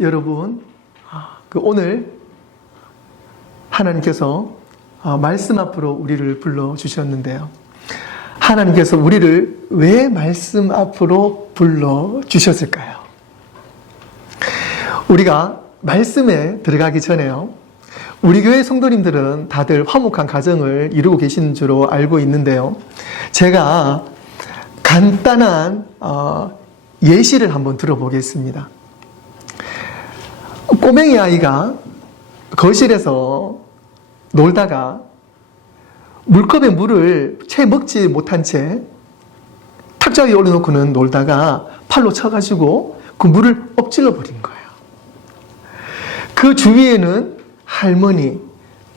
여러분, 오늘 하나님께서 말씀 앞으로 우리를 불러주셨는데요. 하나님께서 우리를 왜 말씀 앞으로 불러주셨을까요? 우리가 말씀에 들어가기 전에요. 우리 교회 성도님들은 다들 화목한 가정을 이루고 계시는 줄로 알고 있는데요. 제가 간단한 예시를 한번 들어보겠습니다. 꼬맹이 아이가 거실에서 놀다가 물컵에 물을 채 먹지 못한 채 탁자 위에 올려놓고는 놀다가 팔로 쳐가지고 그 물을 엎질러 버린 거예요. 그 주위에는 할머니,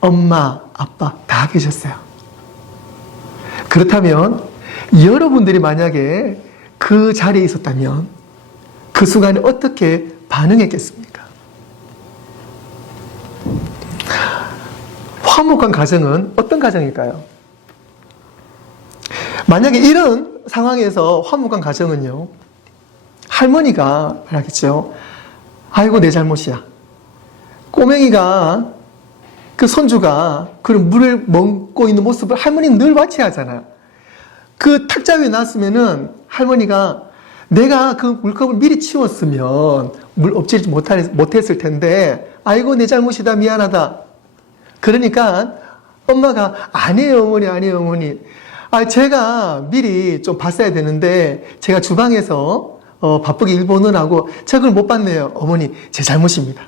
엄마, 아빠 다 계셨어요. 그렇다면 여러분들이 만약에 그 자리에 있었다면 그 순간에 어떻게 반응했겠습니까? 화목한 가정은 어떤 가정일까요? 만약에 이런 상황에서 화목한 가정은요, 할머니가 말하겠죠. 아이고 내 잘못이야. 꼬맹이가 그 손주가 그 물을 먹고 있는 모습을 할머니는 늘 와치하잖아요. 그 탁자 위에 놨으면은 할머니가 내가 그 물컵을 미리 치웠으면 물 엎질지 못했을 텐데 아이고 내 잘못이다 미안하다. 그러니까 엄마가 아니에요 어머니 아니에요 어머니. 제가 미리 좀 봤어야 되는데 제가 주방에서 바쁘게 일 보느라고 제가 그걸 못 봤네요. 어머니 제 잘못입니다.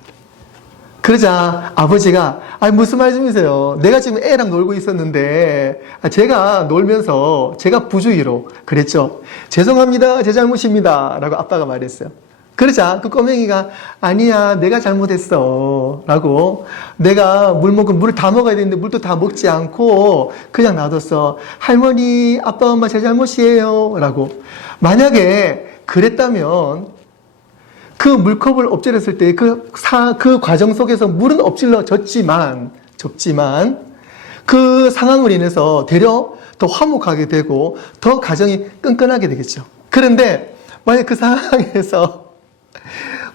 그러자 아버지가 무슨 말씀이세요? 내가 지금 애랑 놀고 있었는데 제가 놀면서 제가 부주의로 그랬죠. 죄송합니다. 제 잘못입니다. 라고 아빠가 말했어요. 그러자 그 꼬맹이가 아니야 내가 잘못했어 라고 내가 물을 다 먹어야 되는데 물도 다 먹지 않고 그냥 놔뒀어. 할머니 아빠 엄마 제 잘못이에요 라고. 만약에 그랬다면 그 물컵을 엎질렀을 때 그 과정 속에서 물은 엎질러졌지만 그 상황으로 인해서 되려 더 화목하게 되고 더 가정이 끈끈하게 되겠죠. 그런데 만약 그 상황에서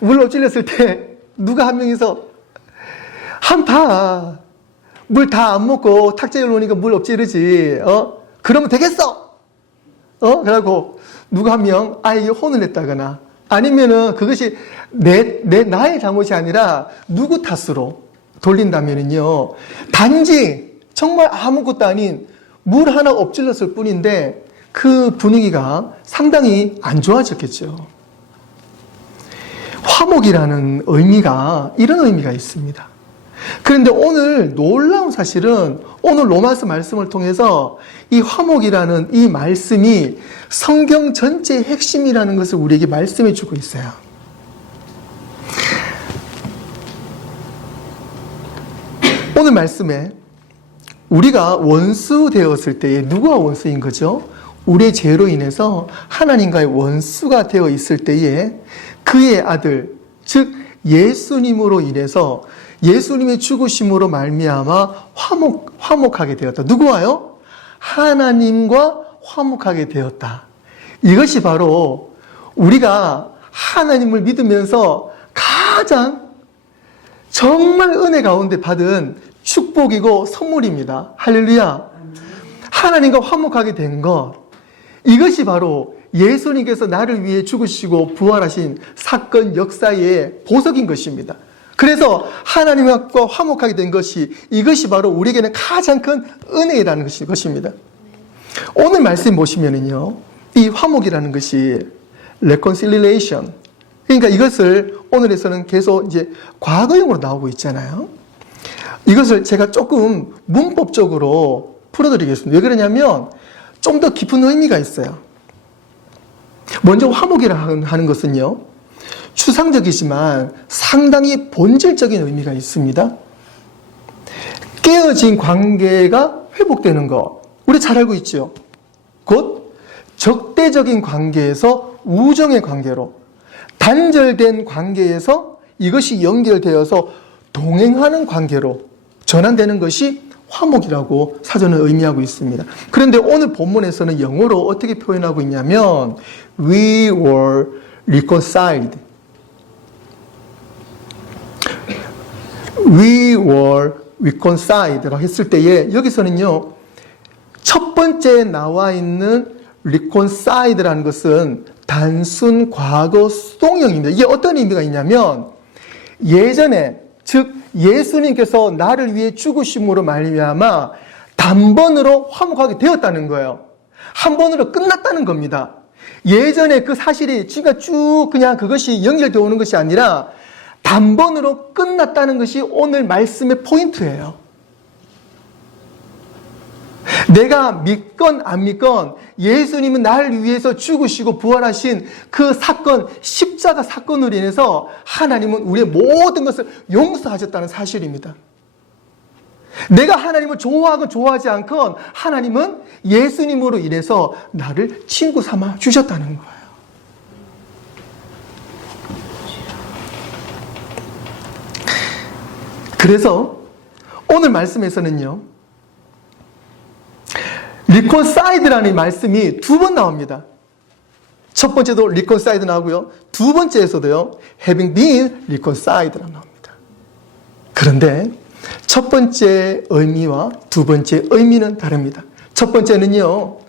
물 엎질렀을 때 누가 한 명이서 한파 물 다 안 먹고 탁자에 올라오니까 물 엎지르지 그러면 되겠어 그러고 누가 한 명 아이에게 혼을 냈다거나 아니면은 그것이 나의 잘못이 아니라 누구 탓으로 돌린다면은요, 단지 정말 아무것도 아닌 물 하나 엎질렀을 뿐인데 그 분위기가 상당히 안 좋아졌겠죠. 화목이라는 의미가 이런 의미가 있습니다. 그런데 오늘 놀라운 사실은 오늘 로마서 말씀을 통해서 이 화목이라는 이 말씀이 성경 전체의 핵심이라는 것을 우리에게 말씀해 주고 있어요. 오늘 말씀에 우리가 원수 되었을 때에 누구가 원수인 거죠? 우리의 죄로 인해서 하나님과의 원수가 되어 있을 때에 그의 아들, 즉 예수님으로 인해서 예수님의 죽으심으로 말미암아 화목하게 되었다. 누구와요? 하나님과 화목하게 되었다. 이것이 바로 우리가 하나님을 믿으면서 가장 정말 은혜 가운데 받은 축복이고 선물입니다. 할렐루야. 하나님과 화목하게 된 것, 이것이 바로 예수님께서 나를 위해 죽으시고 부활하신 사건 역사의 보석인 것입니다. 그래서 하나님과 화목하게 된 것이 이것이 바로 우리에게는 가장 큰 은혜라는 것입니다. 오늘 말씀 보시면은요, 이 화목이라는 것이 reconciliation. 그러니까 이것을 오늘에서는 계속 이제 과거형으로 나오고 있잖아요. 이것을 제가 조금 문법적으로 풀어드리겠습니다. 왜 그러냐면 좀 더 깊은 의미가 있어요. 먼저 화목이라고 하는 것은요, 추상적이지만 상당히 본질적인 의미가 있습니다. 깨어진 관계가 회복되는 것, 우리 잘 알고 있죠. 곧 적대적인 관계에서 우정의 관계로, 단절된 관계에서 이것이 연결되어서 동행하는 관계로 전환되는 것이 화목이라고 사전은 의미하고 있습니다. 그런데 오늘 본문에서는 영어로 어떻게 표현하고 있냐면 We were reconciled. We were reconciled라고 했을 때에 여기서는요, 첫 번째 나와 있는 reconciled라는 것은 단순 과거 수동형입니다. 이게 어떤 의미가 있냐면 예전에, 즉 예수님께서 나를 위해 죽으심으로 말미암아 단번으로 화목하게 되었다는 거예요. 한 번으로 끝났다는 겁니다. 예전에 그 사실이 지금까지 쭉 그냥 그것이 연결되어 오는 것이 아니라 단번으로 끝났다는 것이 오늘 말씀의 포인트예요. 내가 믿건 안 믿건 예수님은 나를 위해서 죽으시고 부활하신 그 사건, 십자가 사건으로 인해서 하나님은 우리의 모든 것을 용서하셨다는 사실입니다. 내가 하나님을 좋아하건 좋아하지 않건 하나님은 예수님으로 인해서 나를 친구 삼아 주셨다는 거예요. 그래서 오늘 말씀에서는요, reconciled라는 말씀이 두 번 나옵니다. 첫 번째도 reconciled 나오고요, 두 번째에서도요, having been reconciled라 나옵니다. 그런데 첫 번째 의미와 두 번째 의미는 다릅니다. 첫 번째는요,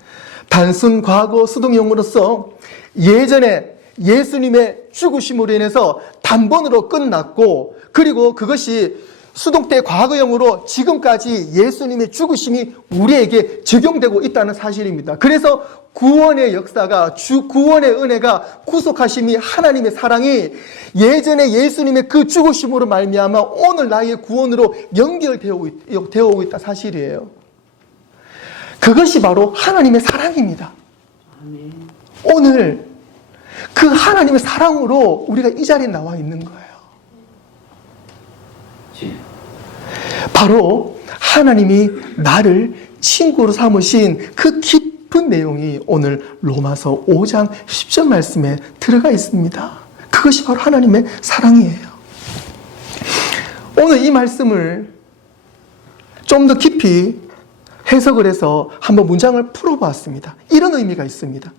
단순 과거 수동형으로서 예전에 예수님의 죽으심으로 인해서 단번으로 끝났고, 그리고 그것이 수동태 과거형으로 지금까지 예수님의 죽으심이 우리에게 적용되고 있다는 사실입니다. 그래서 구원의 역사가, 구원의 은혜가, 구속하심이, 하나님의 사랑이 예전에 예수님의 그 죽으심으로 말미암아 오늘 나의 구원으로 연결되어 오고 있다 사실이에요. 그것이 바로 하나님의 사랑입니다. 오늘 그 하나님의 사랑으로 우리가 이 자리에 나와 있는 거예요. 바로 하나님이 나를 친구로 삼으신 그 깊은 내용이 오늘 로마서 5장 10절 말씀에 들어가 있습니다. 그것이 바로 하나님의 사랑이에요. 오늘 이 말씀을 좀 더 깊이 해석을 해서 한번 문장을 풀어봤습니다. 이런 의미가 있습니다.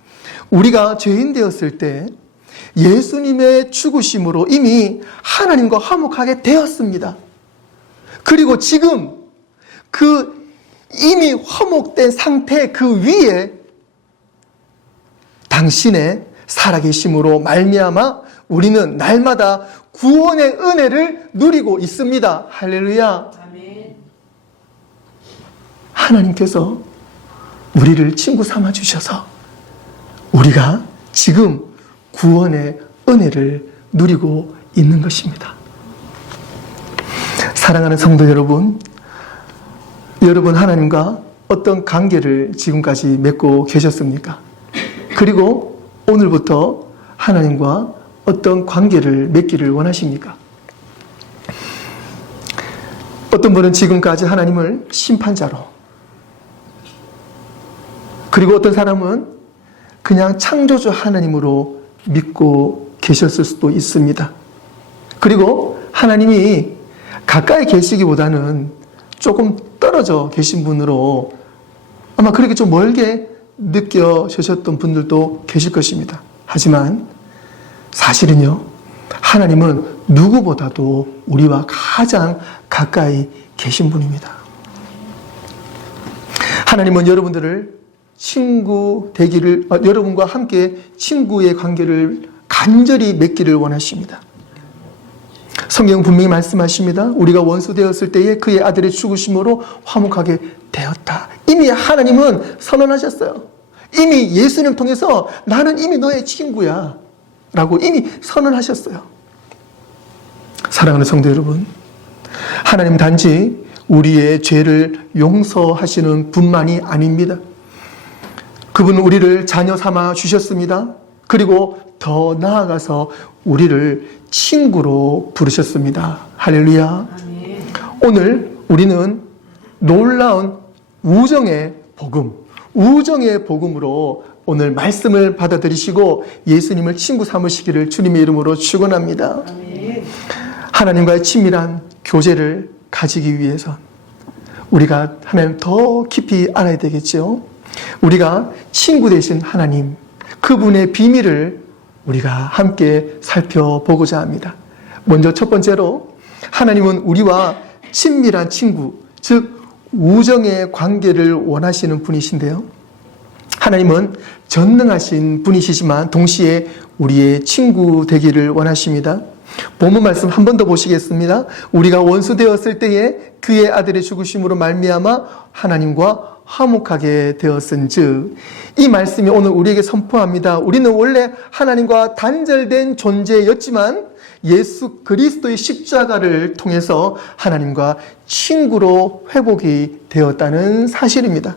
우리가 죄인 되었을 때 예수님의 죽으심으로 이미 하나님과 화목하게 되었습니다. 그리고 지금 그 이미 화목된 상태 그 위에 당신의 살아계심으로 말미암아 우리는 날마다 구원의 은혜를 누리고 있습니다. 할렐루야. 아멘. 하나님께서 우리를 친구 삼아 주셔서 우리가 지금 구원의 은혜를 누리고 있는 것입니다. 사랑하는 성도 여러분, 여러분 하나님과 어떤 관계를 지금까지 맺고 계셨습니까? 그리고 오늘부터 하나님과 어떤 관계를 맺기를 원하십니까? 어떤 분은 지금까지 하나님을 심판자로, 그리고 어떤 사람은 그냥 창조주 하나님으로 믿고 계셨을 수도 있습니다. 그리고 하나님이 가까이 계시기보다는 조금 떨어져 계신 분으로 아마 그렇게 좀 멀게 느껴지셨던 분들도 계실 것입니다. 하지만 사실은요, 하나님은 누구보다도 우리와 가장 가까이 계신 분입니다. 하나님은 여러분들을 친구 되기를, 여러분과 함께 친구의 관계를 간절히 맺기를 원하십니다. 성경은 분명히 말씀하십니다. 우리가 원수 되었을 때에 그의 아들의 죽으심으로 화목하게 되었다. 이미 하나님은 선언하셨어요. 이미 예수님 통해서 나는 이미 너의 친구야 라고 이미 선언하셨어요. 사랑하는 성도 여러분, 하나님 단지 우리의 죄를 용서하시는 분만이 아닙니다. 그분은 우리를 자녀 삼아 주셨습니다. 그리고 더 나아가서 우리를 친구로 부르셨습니다. 할렐루야. 아멘. 오늘 우리는 놀라운 우정의 복음, 우정의 복음으로 오늘 말씀을 받아들이시고 예수님을 친구 삼으시기를 주님의 이름으로 축원합니다. 아멘. 하나님과의 친밀한 교제를 가지기 위해서 우리가 하나님 더 깊이 알아야 되겠죠. 우리가 친구 되신 하나님, 그분의 비밀을 우리가 함께 살펴보고자 합니다. 먼저 첫 번째로 하나님은 우리와 친밀한 친구, 즉 우정의 관계를 원하시는 분이신데요. 하나님은 전능하신 분이시지만 동시에 우리의 친구 되기를 원하십니다. 본문 말씀 한 번 더 보시겠습니다. 우리가 원수 되었을 때에 그의 아들의 죽으심으로 말미암아 하나님과 화목하게 되었은즉, 이 말씀이 오늘 우리에게 선포합니다. 우리는 원래 하나님과 단절된 존재였지만 예수 그리스도의 십자가를 통해서 하나님과 친구로 회복이 되었다는 사실입니다.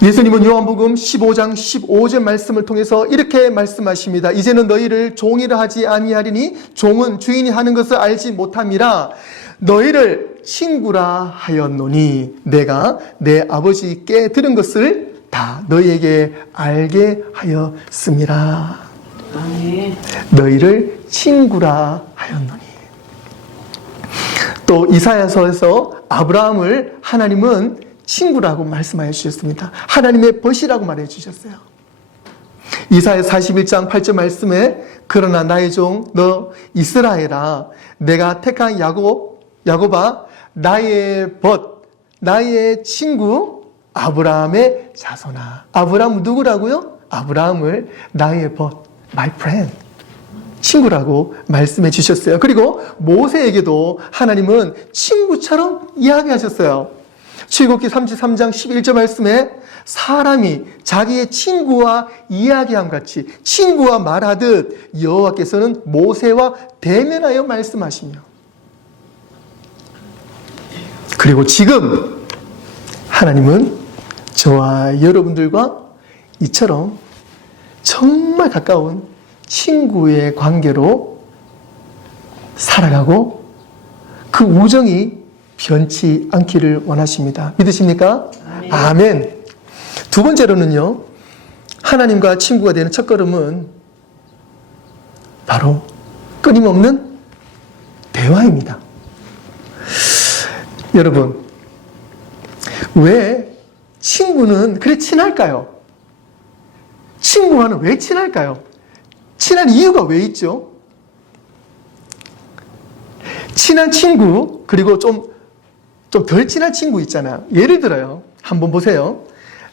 예수님은 요한복음 15장 15절 말씀을 통해서 이렇게 말씀하십니다. 이제는 너희를 종이라 하지 아니하리니 종은 주인이 하는 것을 알지 못함이라. 너희를 친구라 하였노니 내가 내 아버지께 들은 것을 다 너희에게 알게 하였음이라. 아멘. 너희를 친구라 하였노니. 또 이사야서에서 아브라함을 하나님은 친구라고 말씀하여 주셨습니다. 하나님의 벗이라고 말해 주셨어요. 이사야 41장 8절 말씀에 그러나 나의 종 너 이스라엘아, 내가 택한 야곱아, 나의 벗, 나의 친구 아브라함의 자손아. 아브라함 누구라고요? 아브라함을 나의 벗, my friend, 친구라고 말씀해 주셨어요. 그리고 모세에게도 하나님은 친구처럼 이야기하셨어요. 출애굽기 33장 11절 말씀에 사람이 자기의 친구와 이야기함 같이 친구와 말하듯 여호와께서는 모세와 대면하여 말씀하시며, 그리고 지금 하나님은 저와 여러분들과 이처럼 정말 가까운 친구의 관계로 살아가고 그 우정이 변치 않기를 원하십니다. 믿으십니까? 아멘. 아멘. 두 번째로는요, 하나님과 친구가 되는 첫걸음은 바로 끊임없는 대화입니다. 여러분, 왜 친구는 그래 친할까요? 친구와는 왜 친할까요? 친한 이유가 왜 있죠? 친한 친구, 그리고 좀 덜 친한 친구 있잖아요. 예를 들어요. 한번 보세요.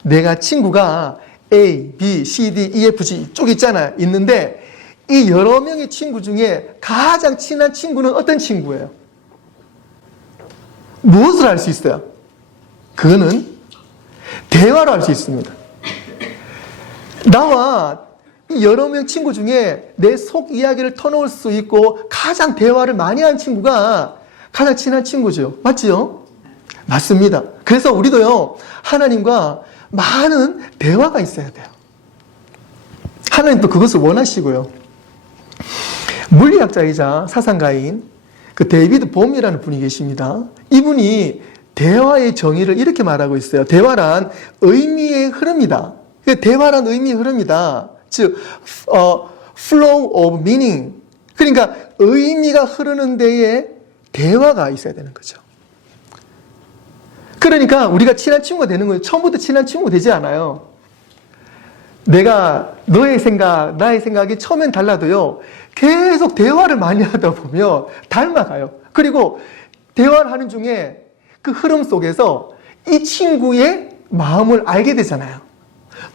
내가 친구가 A, B, C, D, E, F, G 쭉 있잖아요. 있는데 이 여러 명의 친구 중에 가장 친한 친구는 어떤 친구예요? 무엇을 할 수 있어요? 그거는 대화로 할 수 있습니다. 나와 여러 명 친구 중에 내 속 이야기를 터놓을 수 있고 가장 대화를 많이 한 친구가 가장 친한 친구죠. 맞지요? 맞습니다. 그래서 우리도요, 하나님과 많은 대화가 있어야 돼요. 하나님도 그것을 원하시고요. 물리학자이자 사상가인 그 데이비드 봄이라는 분이 계십니다. 이분이 대화의 정의를 이렇게 말하고 있어요. 대화란 의미의 흐름이다. 대화란 의미의 흐름이다. 즉, flow of meaning. 그러니까 의미가 흐르는 데에 대화가 있어야 되는 거죠. 그러니까 우리가 친한 친구가 되는 거예요. 처음부터 친한 친구가 되지 않아요. 내가 너의 생각, 나의 생각이 처음엔 달라도요, 계속 대화를 많이 하다 보면 닮아가요. 그리고 대화를 하는 중에 그 흐름 속에서 이 친구의 마음을 알게 되잖아요.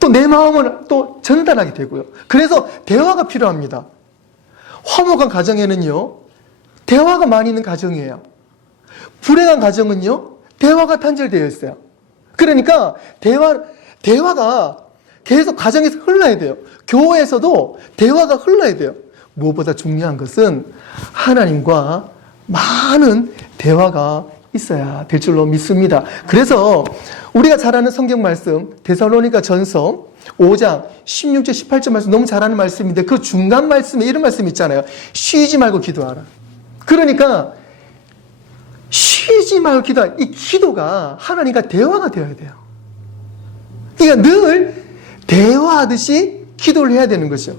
또 내 마음을 또 전달하게 되고요. 그래서 대화가 필요합니다. 화목한 가정에는요, 대화가 많이 있는 가정이에요. 불행한 가정은요, 대화가 단절되어 있어요. 그러니까 대화가 계속 가정에서 흘러야 돼요. 교회에서도 대화가 흘러야 돼요. 무엇보다 중요한 것은 하나님과 많은 대화가 있어야 될 줄로 믿습니다. 그래서 우리가 잘 아는 성경 말씀 데살로니가 전서 5장 16절 18절 말씀 너무 잘 아는 말씀인데 그 중간 말씀에 이런 말씀 있잖아요. 쉬지 말고 기도하라. 그러니까 쉬지 말고 기도하라. 이 기도가 하나님과 대화가 되어야 돼요. 그러니까 늘 대화하듯이 기도를 해야 되는 거죠.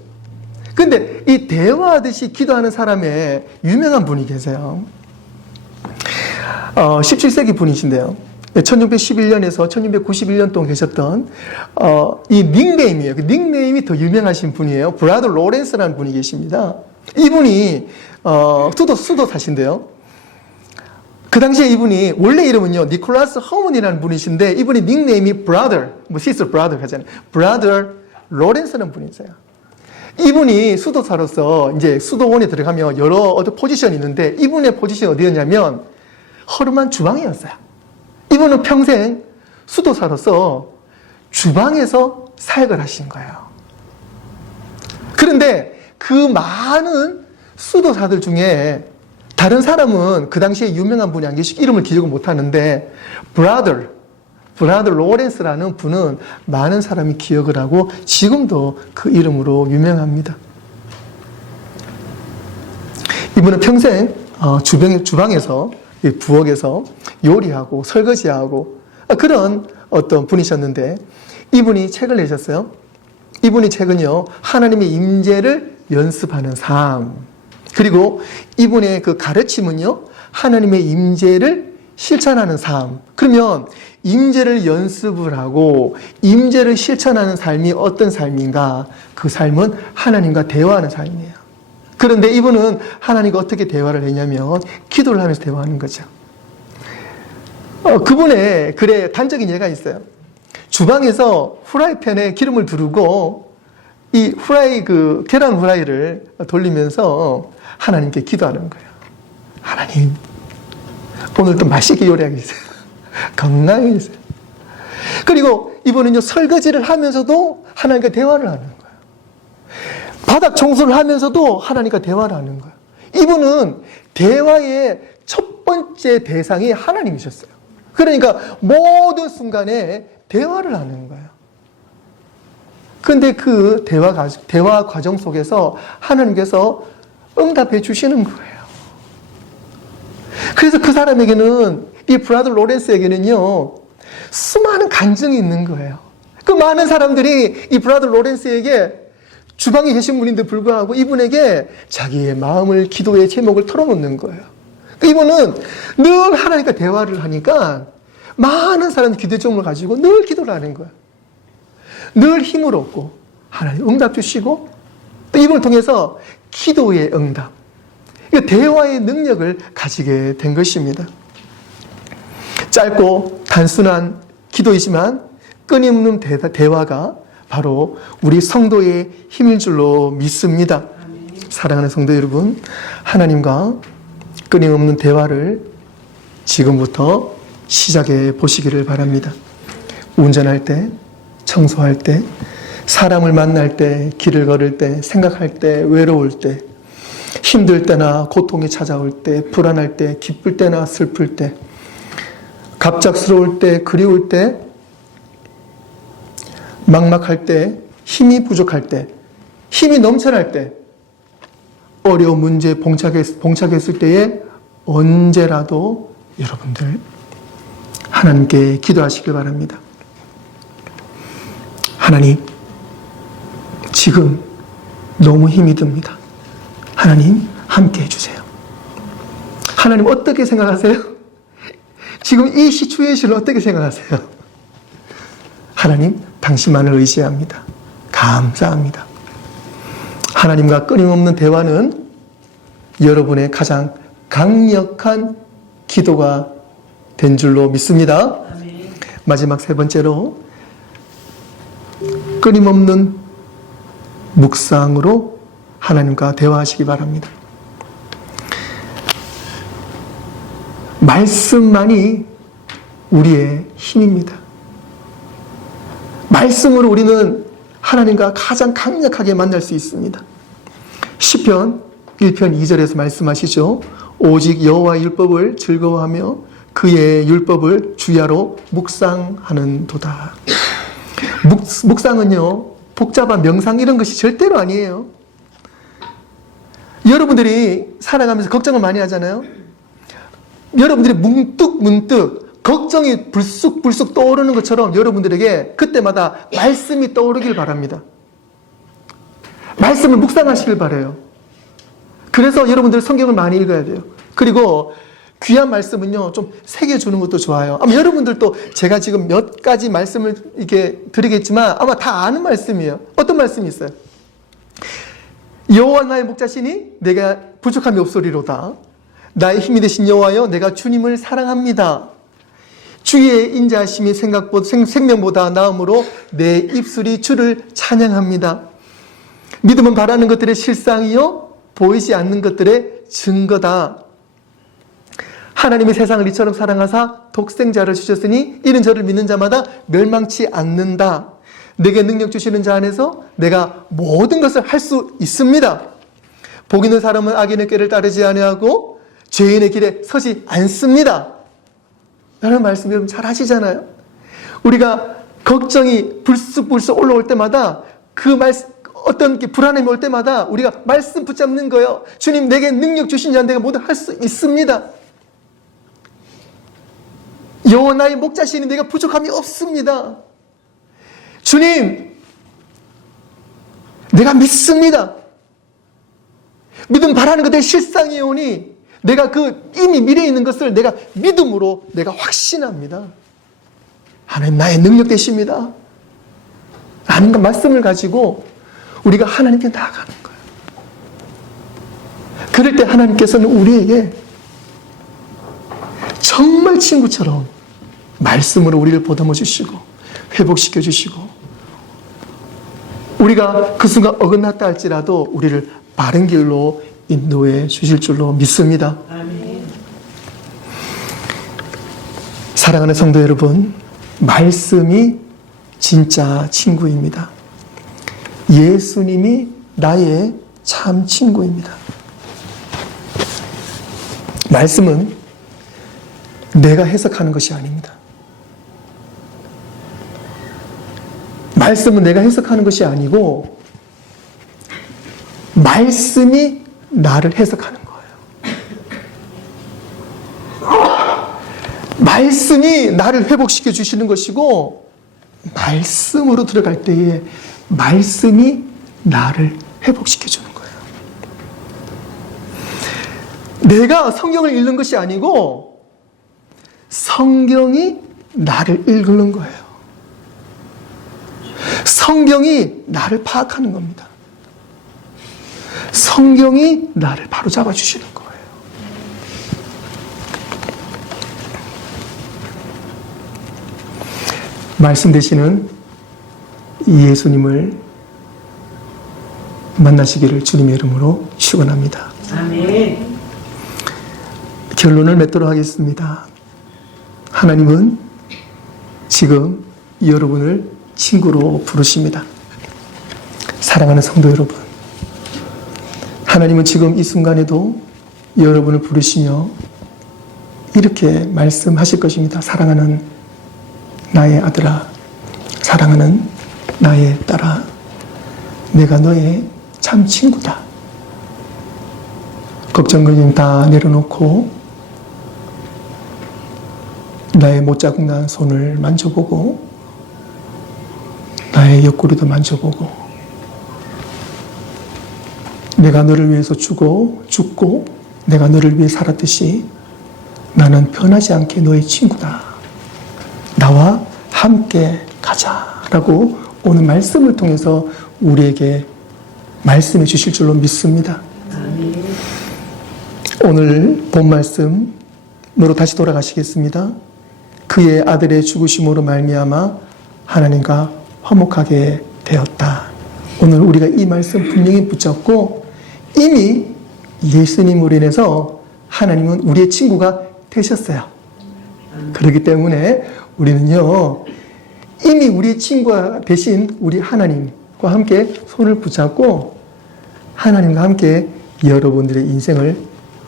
근데 이 대화하듯이 기도하는 사람의 유명한 분이 계세요. 17세기 분이신데요. 1611년에서 1691년 동안 계셨던 이 닉네임이에요. 그 닉네임이 더 유명하신 분이에요. 브라더 로렌스라는 분이 계십니다. 이분이 수도사신데요. 그 당시에 이분이 원래 이름은요 니콜라스 허먼이라는 분이신데 이분이 닉네임이 brother, sister brother 하잖아요. brother 로렌스라는 분이세요. 이분이 수도사로서 이제 수도원에 들어가면 여러 어떤 포지션이 있는데 이분의 포지션이 어디였냐면 허름한 주방이었어요. 이분은 평생 수도사로서 주방에서 사역을 하신 거예요. 그런데 그 많은 수도사들 중에 다른 사람은 그 당시에 유명한 분이 안 계시고 이름을 기억을 못하는데 브라더 로렌스라는 분은 많은 사람이 기억을 하고 지금도 그 이름으로 유명합니다. 이분은 평생 주방에서 부엌에서 요리하고 설거지하고 그런 어떤 분이셨는데 이분이 책을 내셨어요. 이분이 책은요 하나님의 임재를 연습하는 삶, 그리고 이분의 그 가르침은요 하나님의 임재를 실천하는 삶. 그러면 임재를 연습을 하고 임재를 실천하는 삶이 어떤 삶인가? 그 삶은 하나님과 대화하는 삶이에요. 그런데 이분은 하나님과 어떻게 대화를 했냐면 기도를 하면서 대화하는 거죠. 그분의 글에 단적인 예가 있어요. 주방에서 후라이팬에 기름을 두르고 이 계란 후라이를 돌리면서 하나님께 기도하는 거예요. 하나님, 오늘 또 맛있게 요리하겠어요. 건강하게 해주세요. 그리고 이분은요, 설거지를 하면서도 하나님과 대화를 하는 거예요. 바닥 청소를 하면서도 하나님과 대화를 하는 거예요. 이분은 대화의 첫 번째 대상이 하나님이셨어요. 그러니까 모든 순간에 대화를 하는 거예요. 그런데 그 대화 과정 속에서 하나님께서 응답해 주시는 거예요. 그래서 그 사람에게는, 이 브라더 로렌스에게는요, 수많은 간증이 있는 거예요. 그 많은 사람들이 이 브라더 로렌스에게 주방에 계신 분인데 불구하고 이분에게 자기의 마음을, 기도의 제목을 털어놓는 거예요. 이분은 늘 하나님과 대화를 하니까 많은 사람들이 기도의 제목을 가지고 늘 기도를 하는 거예요. 늘 힘을 얻고 하나님 응답 주시고 또 이분을 통해서 기도의 응답, 대화의 능력을 가지게 된 것입니다. 짧고 단순한 기도이지만 끊임없는 대화가 바로 우리 성도의 힘일 줄로 믿습니다. 사랑하는 성도 여러분, 하나님과 끊임없는 대화를 지금부터 시작해 보시기를 바랍니다. 운전할 때, 청소할 때, 사람을 만날 때, 길을 걸을 때, 생각할 때, 외로울 때, 힘들 때나 고통이 찾아올 때, 불안할 때, 기쁠 때나 슬플 때, 갑작스러울 때, 그리울 때, 막막할 때, 힘이 부족할 때, 힘이 넘쳐날 때, 어려운 문제에 봉착했을 때에 언제라도 여러분들 하나님께 기도하시길 바랍니다. 하나님, 지금 너무 힘이 듭니다. 하나님, 함께 해주세요. 하나님, 어떻게 생각하세요? 지금 이 시츄에이션을 어떻게 생각하세요? 하나님, 당신만을 의지합니다. 감사합니다. 하나님과 끊임없는 대화는 여러분의 가장 강력한 기도가 된 줄로 믿습니다. 마지막 세 번째로 끊임없는 묵상으로 하나님과 대화하시기 바랍니다. 말씀만이 우리의 힘입니다. 말씀으로 우리는 하나님과 가장 강력하게 만날 수 있습니다. 시편 1편 2절에서 말씀하시죠. 오직 여호와의 율법을 즐거워하며 그의 율법을 주야로 묵상하는도다. 묵상은요, 복잡한 명상 이런 것이 절대로 아니에요. 여러분들이 살아가면서 걱정을 많이 하잖아요. 여러분들이 문득 걱정이 불쑥 떠오르는 것처럼 여러분들에게 그때마다 말씀이 떠오르길 바랍니다. 말씀을 묵상하시길 바라요. 그래서 여러분들 성경을 많이 읽어야 돼요. 그리고 귀한 말씀은요, 좀 새겨주는 것도 좋아요. 아마 여러분들도 제가 지금 몇 가지 말씀을 이렇게 드리겠지만 아마 다 아는 말씀이에요. 어떤 말씀이 있어요? 여호와 나의 목자시니 내가 부족함이 없으리로다. 나의 힘이 되신 여호와여, 내가 주님을 사랑합니다. 주의 인자하심이 생명보다 나음으로 내 입술이 주를 찬양합니다. 믿음은 바라는 것들의 실상이요 보이지 않는 것들의 증거다. 하나님이 세상을 이처럼 사랑하사 독생자를 주셨으니 이는 저를 믿는 자마다 멸망치 않는다. 내게 능력 주시는 자 안에서 내가 모든 것을 할 수 있습니다. 복 있는 사람은 악인의 꾀를 따르지 아니하고 죄인의 길에 서지 않습니다. 라는 말씀 여러분 잘 아시잖아요. 우리가 걱정이 불쑥불쑥 올라올 때마다 그 말씀, 어떤 게 불안함이 올 때마다 우리가 말씀 붙잡는 거예요. 주님, 내게 능력 주신 자 내가 모두 할 수 있습니다. 여호와 나의 목자시니 내가 부족함이 없습니다. 주님, 내가 믿습니다. 믿음 바라는 것들의 실상이오니 내가 그 이미 미래에 있는 것을 내가 믿음으로 내가 확신합니다. 하나님 나의 능력 되십니다. 라는 그 말씀을 가지고 우리가 하나님께 나아가는 거예요. 그럴 때 하나님께서는 우리에게 정말 친구처럼 말씀으로 우리를 보듬어 주시고 회복시켜 주시고 우리가 그 순간 어긋났다 할지라도 우리를 바른 길로 인도해 주실 줄로 믿습니다. 아멘. 사랑하는 성도 여러분, 말씀이 진짜 친구입니다. 예수님이 나의 참 친구입니다. 말씀은 내가 해석하는 것이 아닙니다. 말씀은 내가 해석하는 것이 아니고 말씀이 나를 해석하는 거예요. 말씀이 나를 회복시켜 주시는 것이고 말씀으로 들어갈 때에 말씀이 나를 회복시켜 주는 거예요. 내가 성경을 읽는 것이 아니고 성경이 나를 읽는 거예요. 성경이 나를 파악하는 겁니다. 성경이 나를 바로잡아 주시는 거예요. 말씀 되시는 예수님을 만나시기를 주님의 이름으로 축원합니다. 아멘. 결론을 맺도록 하겠습니다. 하나님은 지금 여러분을 친구로 부르십니다. 사랑하는 성도 여러분, 하나님은 지금 이 순간에도 여러분을 부르시며 이렇게 말씀하실 것입니다. 사랑하는 나의 아들아, 사랑하는 나의 딸아, 내가 너의 참 친구다. 걱정 근심 다 내려놓고 나의 못자국 난 손을 만져보고 나의 옆구리도 만져보고 내가 너를 위해서 죽고 내가 너를 위해 살았듯이 나는 변하지 않게 너의 친구다. 나와 함께 가자라고 오늘 말씀을 통해서 우리에게 말씀해 주실 줄로 믿습니다. 오늘 본 말씀으로 다시 돌아가시겠습니다. 그의 아들의 죽으심으로 말미암아 하나님과 화목하게 되었다. 오늘 우리가 이 말씀 분명히 붙잡고 이미 예수님으로 인해서 하나님은 우리의 친구가 되셨어요. 그렇기 때문에 우리는요, 이미 우리의 친구가 되신 우리 하나님과 함께 손을 붙잡고 하나님과 함께 여러분들의 인생을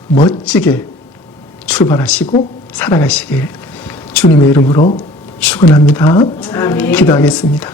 멋지게 출발하시고 살아가시길 주님의 이름으로 축원합니다. 아멘. 기도하겠습니다.